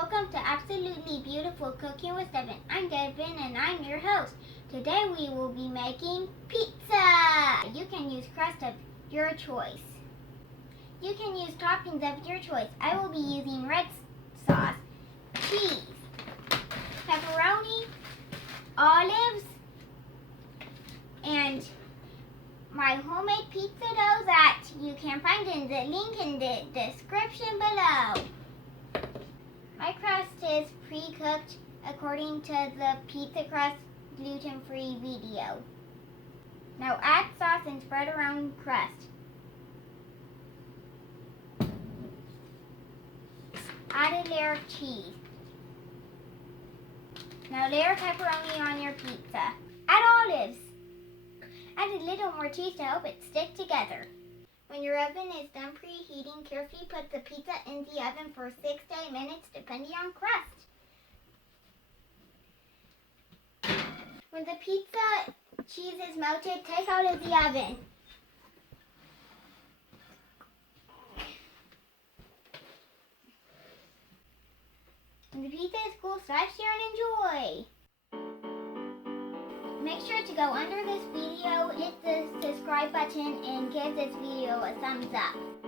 Welcome to Absolutely Beautiful Cooking with Devon. I'm Devon and I'm your host. Today we will be making pizza. You can use crust of your choice. You can use toppings of your choice. I will be using red sauce, cheese, pepperoni, olives, and my homemade pizza dough that you can find in the link in the description below. My crust is pre-cooked according to the Pizza Crust Gluten Free video. Now add sauce and spread around crust. Add a layer of cheese. Now layer pepperoni on your pizza. Add olives. Add a little more cheese to help it stick together. When your oven is done preheating, carefully put the pizza in the oven for 6 to 8 minutes depending on crust. When the pizza cheese is melted, take out of the oven. When the pizza is cool, slice, share, and enjoy. Make sure to go under this video, hit the subscribe button, and give this video a thumbs up.